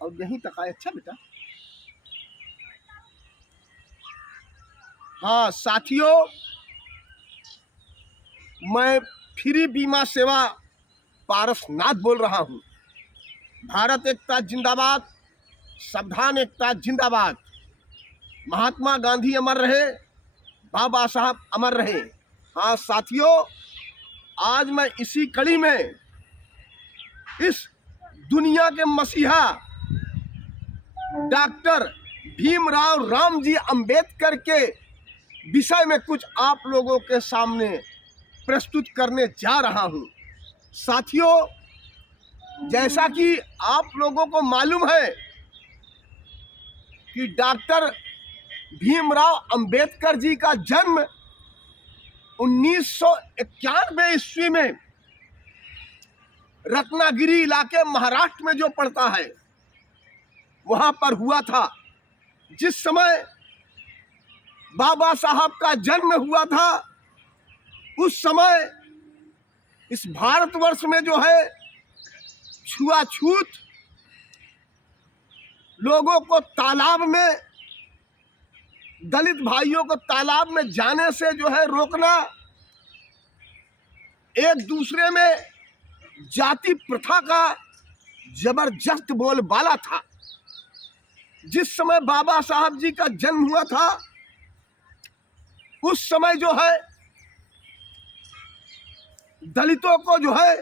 और यहीं तक आए। अच्छा बेटा। हाँ साथियों, मैं फ्री बीमा सेवा पारसनाथ बोल रहा हूँ। भारत एकता जिंदाबाद, संविधान एकता जिंदाबाद। महात्मा गांधी अमर रहे, बाबा साहब अमर रहे। हाँ साथियों, आज मैं इसी कड़ी में इस दुनिया के मसीहा डॉक्टर भीमराव रामजी अंबेडकर के विषय में कुछ आप लोगों के सामने प्रस्तुत करने जा रहा हूं। साथियों, जैसा कि आप लोगों को मालूम है कि डॉक्टर भीमराव अंबेडकर जी का जन्म 1991 ईस्वी में रत्नागिरी इलाके महाराष्ट्र में जो पड़ता है वहां पर हुआ था। जिस समय बाबा साहब का जन्म हुआ था उस समय इस भारतवर्ष में जो है छुआछूत, लोगों को तालाब में, दलित भाइयों को तालाब में जाने से जो है रोकना, एक दूसरे में जाति प्रथा का जबरदस्त बोलबाला था। जिस समय बाबा साहब जी का जन्म हुआ था उस समय जो है दलितों को जो है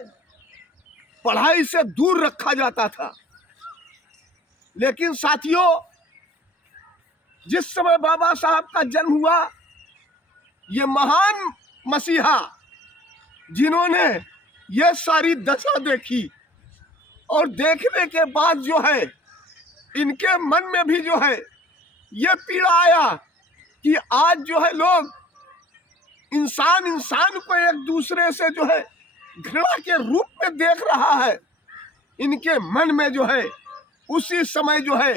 पढ़ाई से दूर रखा जाता था। लेकिन साथियों, जिस समय बाबा साहब का जन्म हुआ, ये महान मसीहा जिन्होंने ये सारी दशा देखी और देखने के बाद जो है इनके मन में भी जो है ये पीड़ा आया कि आज जो है लोग इंसान को एक दूसरे से जो है घृणा के रूप में देख रहा है। इनके मन में जो है उसी समय जो है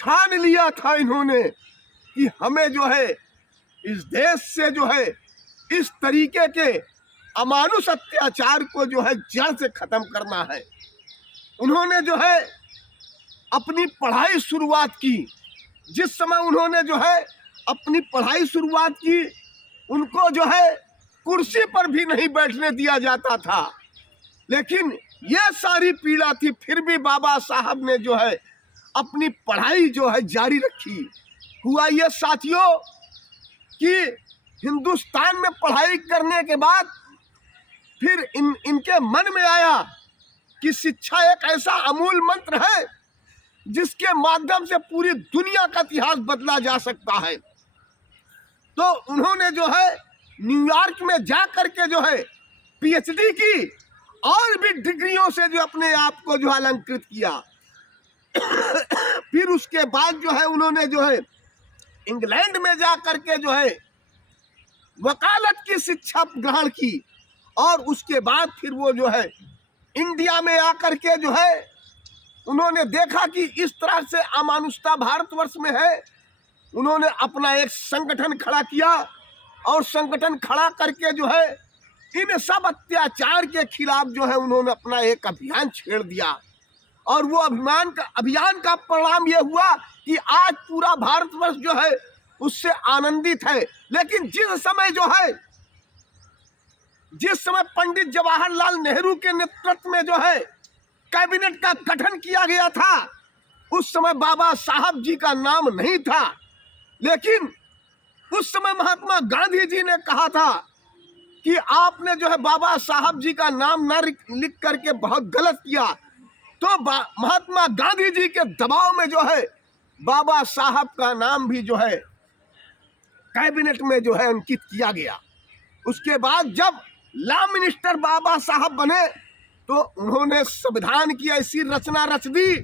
ठान लिया था इन्होंने कि हमें जो है इस देश से जो है इस तरीके के अमानुष अत्याचार को जो है जड़ से खत्म करना है। उन्होंने जो है अपनी पढ़ाई शुरुआत की। जिस समय उन्होंने जो है अपनी पढ़ाई शुरुआत की, उनको जो है कुर्सी पर भी नहीं बैठने दिया जाता था। लेकिन यह सारी पीड़ा थी, फिर भी बाबा साहब ने जो है अपनी पढ़ाई जो है जारी रखी। हुआ ये साथियों कि हिंदुस्तान में पढ़ाई करने के बाद फिर इनके मन में आया कि शिक्षा एक ऐसा अमूल मंत्र है जिसके माध्यम से पूरी दुनिया का इतिहास बदला जा सकता है। तो उन्होंने जो है न्यूयॉर्क में जा करके जो है पीएचडी की और भी डिग्रियों से जो अपने आप को जो अलंकृत किया। फिर उसके बाद जो है उन्होंने जो है इंग्लैंड में जा करके जो है वकालत की शिक्षा ग्रहण की और उसके बाद फिर वो जो है इंडिया में आकर के जो है उन्होंने देखा कि इस तरह से अमानुषता भारतवर्ष में है। उन्होंने अपना एक संगठन खड़ा किया और संगठन खड़ा करके जो है इन सब अत्याचार के खिलाफ जो है उन्होंने अपना एक अभियान छेड़ दिया। और वो अभियान का परिणाम ये हुआ कि आज पूरा भारतवर्ष जो है उससे आनंदित है। लेकिन जिस समय पंडित जवाहरलाल नेहरू के नेतृत्व में जो है कैबिनेट का गठन किया गया था, उस समय बाबा साहब जी का नाम नहीं था। लेकिन उस समय महात्मा गांधी जी ने कहा था कि आपने जो है बाबा साहब जी का नाम न लिख करके बहुत गलत किया। तो महात्मा गांधी जी के दबाव में जो है बाबा साहब का नाम भी जो है कैबिनेट में जो है अंकित किया गया। उसके बाद जब लॉ मिनिस्टर बाबा साहब बने तो उन्होंने संविधान की ऐसी रचना रच दी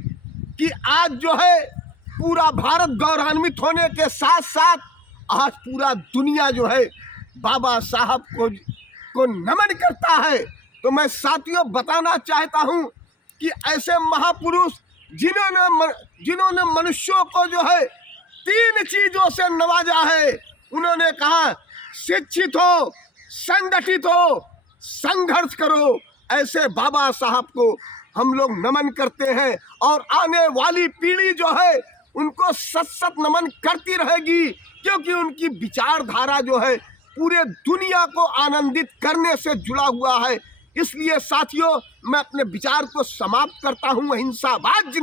कि आज जो है पूरा भारत गौरवान्वित होने के साथ साथ आज पूरा दुनिया जो है बाबा साहब को नमन करता है। तो मैं साथियों बताना चाहता हूं कि ऐसे महापुरुष जिन्होंने मनुष्यों को जो है 3 चीजों से नवाजा है। उन्होंने कहा शिक्षित हो, संगठित हो, संघर्ष करो। ऐसे बाबा साहब को हम लोग नमन करते हैं और आने वाली पीढ़ी जो है उनको सत सत नमन करती रहेगी, क्योंकि उनकी विचारधारा जो है पूरे दुनिया को आनंदित करने से जुड़ा हुआ है। इसलिए साथियों, मैं अपने विचार को समाप्त करता हूँ। अहिंसावाद जिंदाबाद।